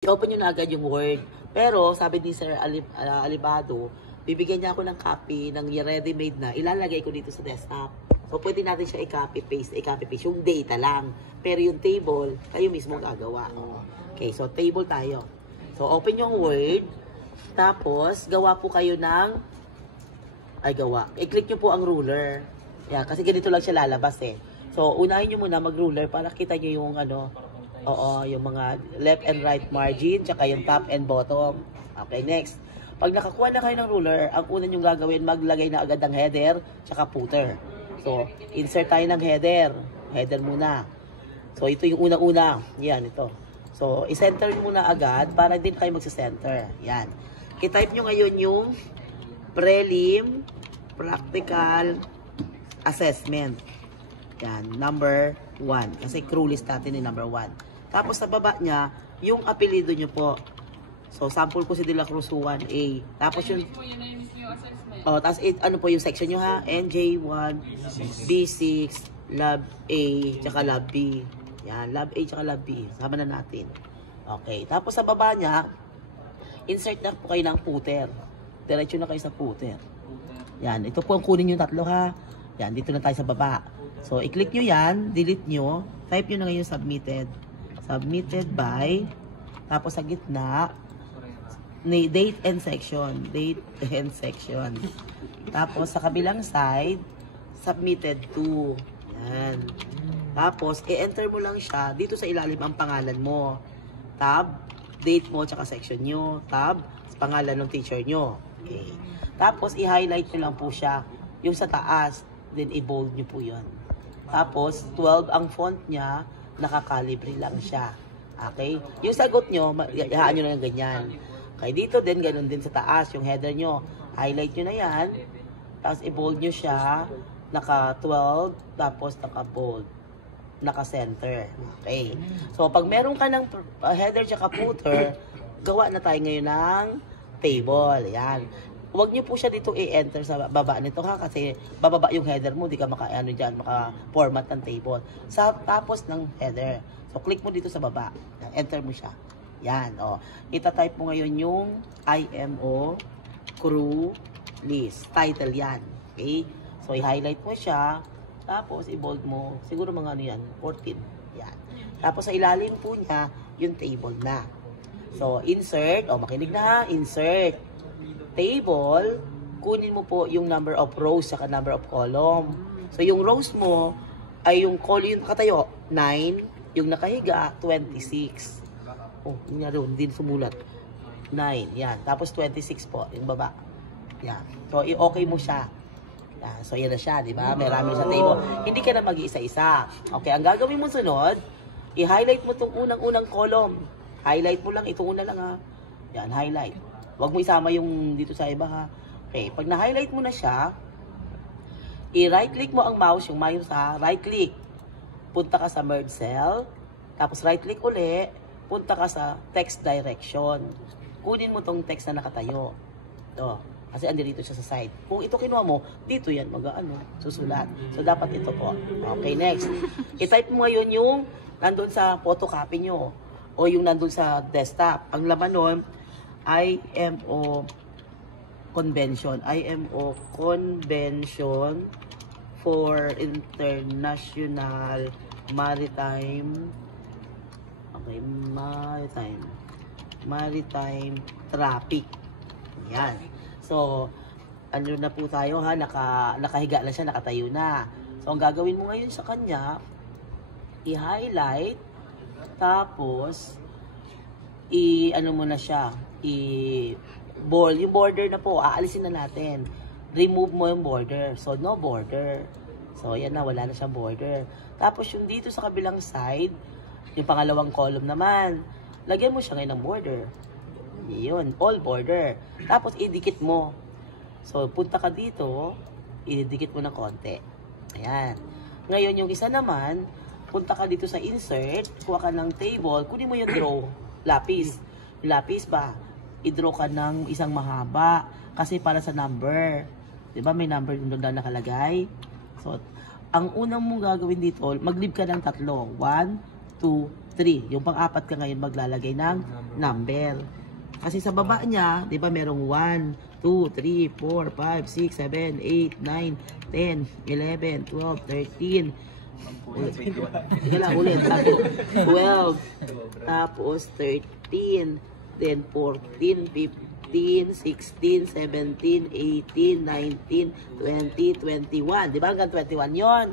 i-open nyo na agad yung Word. Pero, sabi ni Sir Alibado, bibigyan niya ako ng copy ng ready-made na, ilalagay ko dito sa desktop. So, pwede natin siya i-copy-paste, yung data lang. Pero yung table, kayo mismo gagawa. Okay, so table tayo. So, open yung Word. Tapos, gawa po kayo ng, i-click nyo po ang ruler. Yeah, kasi ganito lang siya lalabas eh. So, unahin nyo muna mag-ruler para kita nyo yung yung mga left and right margin, tsaka yung top and bottom. Okay, next. Pag nakakuha na kayo ng ruler, ang una nyo gagawin, maglagay na agad ng header, tsaka footer. So, insert tayo ng header. Header muna. So, ito yung unang-una. Yan, ito. So, i-center nyo muna agad para din kayo magsa-center. Yan. I-type nyo ngayon yung prelim, practical, assessment. Yan, number 1. Kasi crew list natin ni number 1. Tapos sa baba niya, yung apelido nyo po. So, sample ko si De La Cruz 1A. Tapos yung tapos ano po yung section nyo ha? NJ1, B6, Lab A, tsaka Lab B. Yan, Lab A tsaka Lab B. Sama na natin. Okay. Tapos sa baba niya, insert na po kayo ng footer. Diretso na kayo sa footer. Yan, ito po ang kunin yung tatlo ha. Yan, dito na tayo sa baba. So, i-click nyo yan, delete nyo, type nyo na ngayon submitted. Submitted by, tapos sa gitna, date and section. Date and section. Tapos sa kabilang side, submitted to. Yan. Tapos, i-enter mo lang siya, dito sa ilalim ang pangalan mo. Tab, date mo, tsaka section nyo. Tab, pangalan ng teacher nyo. Okay. Tapos, i-highlight nyo lang po siya. Yung sa taas, then i-bold nyo po yun. Tapos, 12 ang font niya, nakakalibre lang siya. Okay? Yung sagot nyo, ihaan nyo na ng ganyan. Okay, dito din, ganun din sa taas, yung header nyo. Highlight nyo na yan, tapos i-bold nyo siya, naka-12, tapos naka-bold, naka-center. Okay. So, pag meron ka ng header tsaka footer, gawa na tayo ngayon ng table. Yan. Huwag nyo po siya dito i-enter sa baba nito ha, kasi bababa yung header mo, di ka maka-format ng table. Tapos ng header. So, click mo dito sa baba. Enter mo siya. Yan, ita-type mo ngayon yung IMO crew list. Title yan. Okay? So, i-highlight mo siya. Tapos, i-bold mo. Siguro mga 14. Yan. Tapos, sa ilalim po niya, yung table na. So, insert. Makinig na ha. Insert. Table, kunin mo po yung number of rows saka number of column. So, yung rows mo ay yung column, yung nakatayo, 9. Yung nakahiga, 26. Yun nga doon, din sumulat. 9, yan. Tapos 26 po, yung baba. Yan. So, i-okay mo siya. Yan. So, yan na siya, di ba? Marami sa table. Hindi ka na mag-iisa-isa. Okay, ang gagawin mo sunod, i-highlight mo itong unang-unang column. Highlight mo lang, ito una lang ha. Yan, highlight. Huwag mo isama yung dito sa iba ha. Okay, pag na-highlight mo na siya, i-right click mo ang mouse, yung mouse ha, right click. Punta ka sa merge cell, tapos right click uli, punta ka sa text direction. Kunin mo tong text na nakatayo. Ito, kasi andito siya sa side. Kung ito kinuha mo, dito yan susulat. So dapat ito po. Okay, next. I-type mo ngayon yung nandun sa photocopy nyo o yung nandun sa desktop. Ang laman nun, IMO Convention. IMO Convention for International Maritime Maritime Traffic. Yan. So, ano na po tayo ha, nakahiga na siya, nakatayo na. So, ang gagawin mo ngayon sa kanya, i-highlight, tapos, ano mo na siya, yung border na po, aalisin na natin. Remove mo yung border. So, no border. So, yan na, wala na siyang border. Tapos, yung dito sa kabilang side, yung pangalawang column naman, lagyan mo siya ngayon ng border. Yun, all border. Tapos, idikit mo. So, punta ka dito, idikit mo ng konti. Ayan. Ngayon, yung isa naman, punta ka dito sa insert, kuha ka ng table, kunin mo yung draw, lapis. Yung lapis ba? I-draw ka ng isang mahaba kasi para sa number. 'Di ba may number doon na nakalagay? So, ang unang mong gagawin dito, mag-leave ka ng tatlo. 1, 2, 3. Yung pang-apat ka ngayon maglalagay ng number. Kasi sa baba niya, di ba merong 1, 2, 3, 4, 5, 6, 7, 8, 9, 10, 11, 12, 13. Ulit. Sige lang, ulit. 12. Tapos 13. Then 14, 15, 16, 17, 18, 19, 20, 21. Di ba hanggang 21 yon?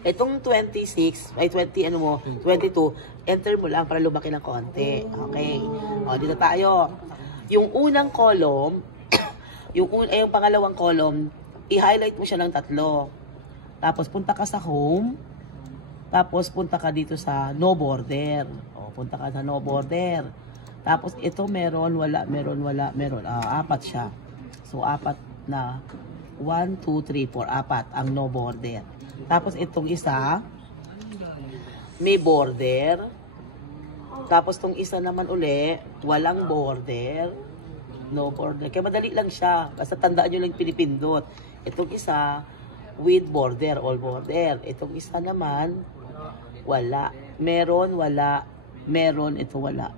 Itong 26, ay 20, ano mo, 22, enter mo lang para lumaki ng konti. Okay. O, dito tayo. Yung unang column, yung pangalawang column, i-highlight mo siya ng 3. Tapos, punta ka sa home. Tapos, punta ka dito sa no border. O, punta ka sa no border. Tapos, ito meron, wala, meron, wala, meron. 4 siya. So, 4 na. 1, 2, 3, 4. 4 ang no border. Tapos, itong isa, may border. Tapos, itong isa naman uli, walang border. No border. Kaya madali lang siya. Basta tandaan nyo lang pinipindot. Itong isa, with border, all border. Itong isa naman, wala. Meron, wala. Meron, ito wala.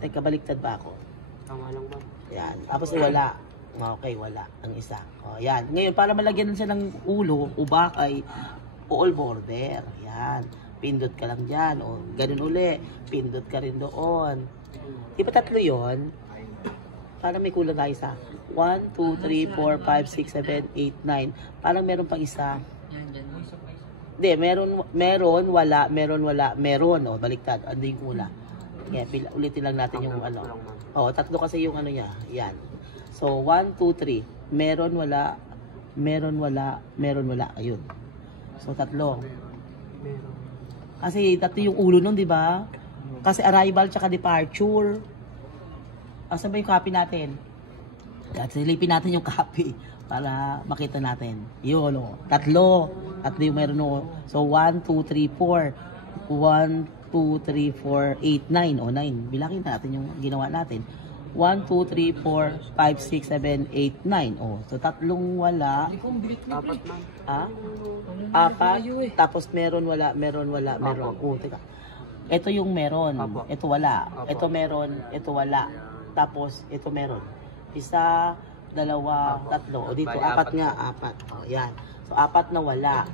Teka, baliktad ba ako? Tama lang ba? Yan. Tapos wala. Okay, wala. Ang isa. O, yan. Ngayon, para malagyan siya ng ulo, ubakay, all border. Yan. Pindot ka lang dyan. O, ganun uli. Pindot ka rin doon. Di ba 3 yun? Parang may kulang tayo sa 1, 2, 3, 4, 5, 6, 7, 8, 9. Parang meron pang isa. Hindi, meron, wala, meron, wala, meron. O, baliktad. Ando yung una. Yeah, ulitin lang natin yung ano. O, 3 kasi yung ano niya. Yan. So, 1, 2, 3. Meron, wala, meron, wala, meron, wala. Ayun. So, 3. Kasi 3 yung ulo nun, di ba? Kasi arrival tsaka departure. Asan ba yung copy natin? At silipin natin yung copy para makita natin. Yun, o. 3 yung meron o. So, 1, 2, 3, 4. 1, 2, 3, 4, 8, 9. O, 9. Bilangin natin yung ginawa natin. 1, 2, 3, 4, 5, 6, 7, 8, 9. O, so 3 wala. 4 man. Ah? 4. Tapos meron, wala, meron, wala, meron. O, teka. Ito yung meron. Ito wala. Ito meron. Ito wala. Tapos, ito meron. 1, 2, 3. O, dito, 4 nga. 4. O, yan. So, 4 na wala.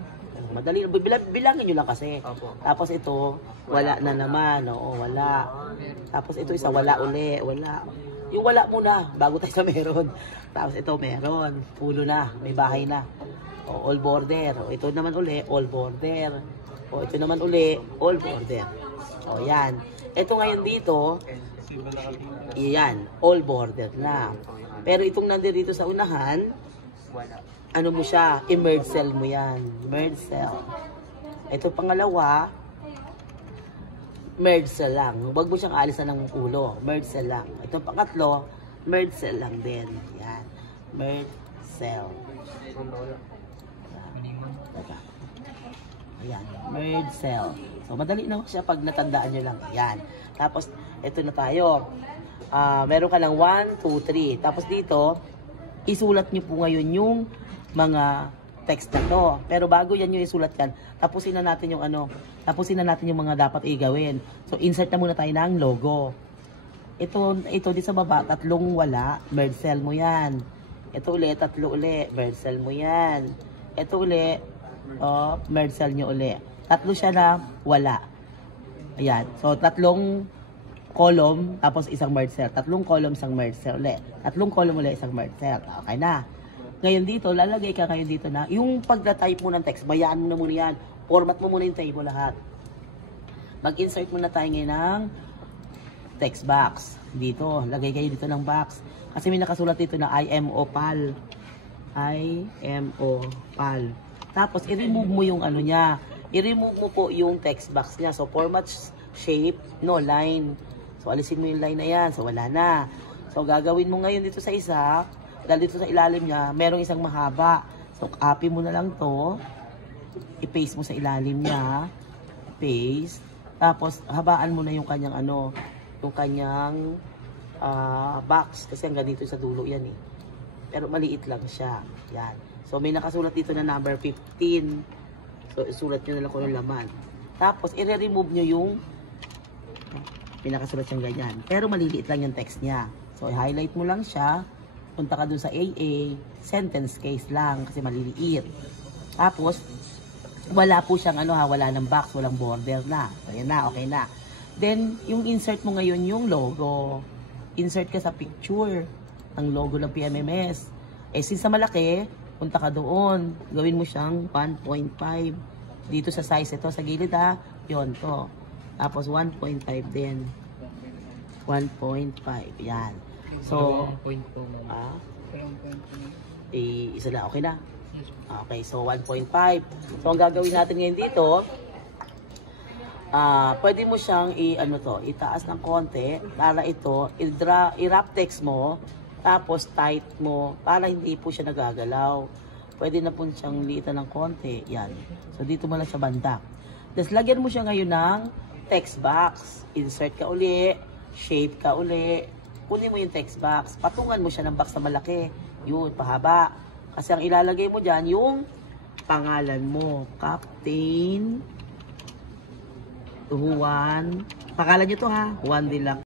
Madali. Bilangin nyo lang kasi. Tapos ito, wala na naman. Oo, wala. Tapos ito isa, wala uli. Wala. Yung wala muna, bago tayo sa meron. Tapos ito meron. Pulo na. May bahay na. O, all border. O, ito naman uli, all border. O, ito naman uli, all border. O, yan. Ito ngayon dito, yan, all border na. Pero itong nandito sa unahan, ano mo siya, i-merge cell mo yan. Merge cell. Ito pangalawa, merge cell lang. Huwag mo siyang alisan ng ulo. Merge cell lang. Ito pangatlo, merge cell lang din. Yan. Merge cell. Ayan. Merge cell. So, madali na siya pag natandaan nyo lang. Ayan. Tapos, ito na tayo. Meron ka lang 1, 2, 3. Tapos dito, isulat nyo po ngayon yung mga text na to. Pero bago yan yung isulat yan, tapusin na natin yung ano, tapusin na natin yung mga dapat i-gawin. So, insert na muna tayo ng logo. Ito di sa baba, 3 wala, merge cell mo yan. Ito uli, 3 uli, merge cell mo yan. Ito uli, merge cell nyo uli. 3 siya na wala. Ayan. So, 3 column, tapos isang merge cell. 3 column, isang merge cell uli. 3 column uli, isang merge cell. Okay na. Ngayon dito, lalagay ka ngayon dito na, yung pagda-type mo ng text, bayaan mo na muna yan. Format mo muna yung table lahat. Mag-insert muna tayo ngayon ng text box. Dito, lagay kayo dito ng box. Kasi may nakasulat dito na IMO PAL. IMO PAL. Tapos, i-remove mo yung ano niya. I-remove mo po yung text box niya. So, format shape, no line. So, alisin mo yung line na yan. So, wala na. So, gagawin mo ngayon dito sa isa. Dahil dito sa ilalim niya, merong isang mahaba. So, copy mo na lang to. I-paste mo sa ilalim niya. Paste. Tapos, habaan mo na yung kanyang ano, yung kanyang box. Kasi hanggang dito sa dulo yan eh. Pero maliit lang siya. Yan. So, may nakasulat dito na number 15. So, isulat nyo na lang kung yung laman. Tapos, i-remove nyo yung May nakasulat siyang ganyan. Pero maliliit lang yung text niya. So, i-highlight mo lang siya. Punta ka dun sa AA. Sentence case lang kasi maliliit. Tapos, wala po siyang wala ng box, walang border na. So, yan na, okay na. Then, yung insert mo ngayon yung logo. Insert ka sa picture ng logo ng PMMS. Since sa malaki, punta ka doon. Gawin mo siyang 1.5. Dito sa size ito, sa gilid yun to. Tapos 1.5 din. 1.5. Yan. So, isa na, okay na. Okay, so 1.5. So, ang gagawin natin ngayon dito, pwede mo siyang itaas ng konti para ito, i-wrap text mo, tapos tight mo para hindi po siya nagagalaw. Pwede na po siyang liitan ng konti. Yan. So, dito mo lang sa banda. Tapos, lagyan mo siya ngayon ng text box. Insert ka uli, shape ka uli, kunin mo yung text box. Patungan mo siya ng box na malaki. Yun, pahaba. Kasi ang ilalagay mo dyan, yung pangalan mo. Captain Juan. Pangalan nyo to Juan din lang.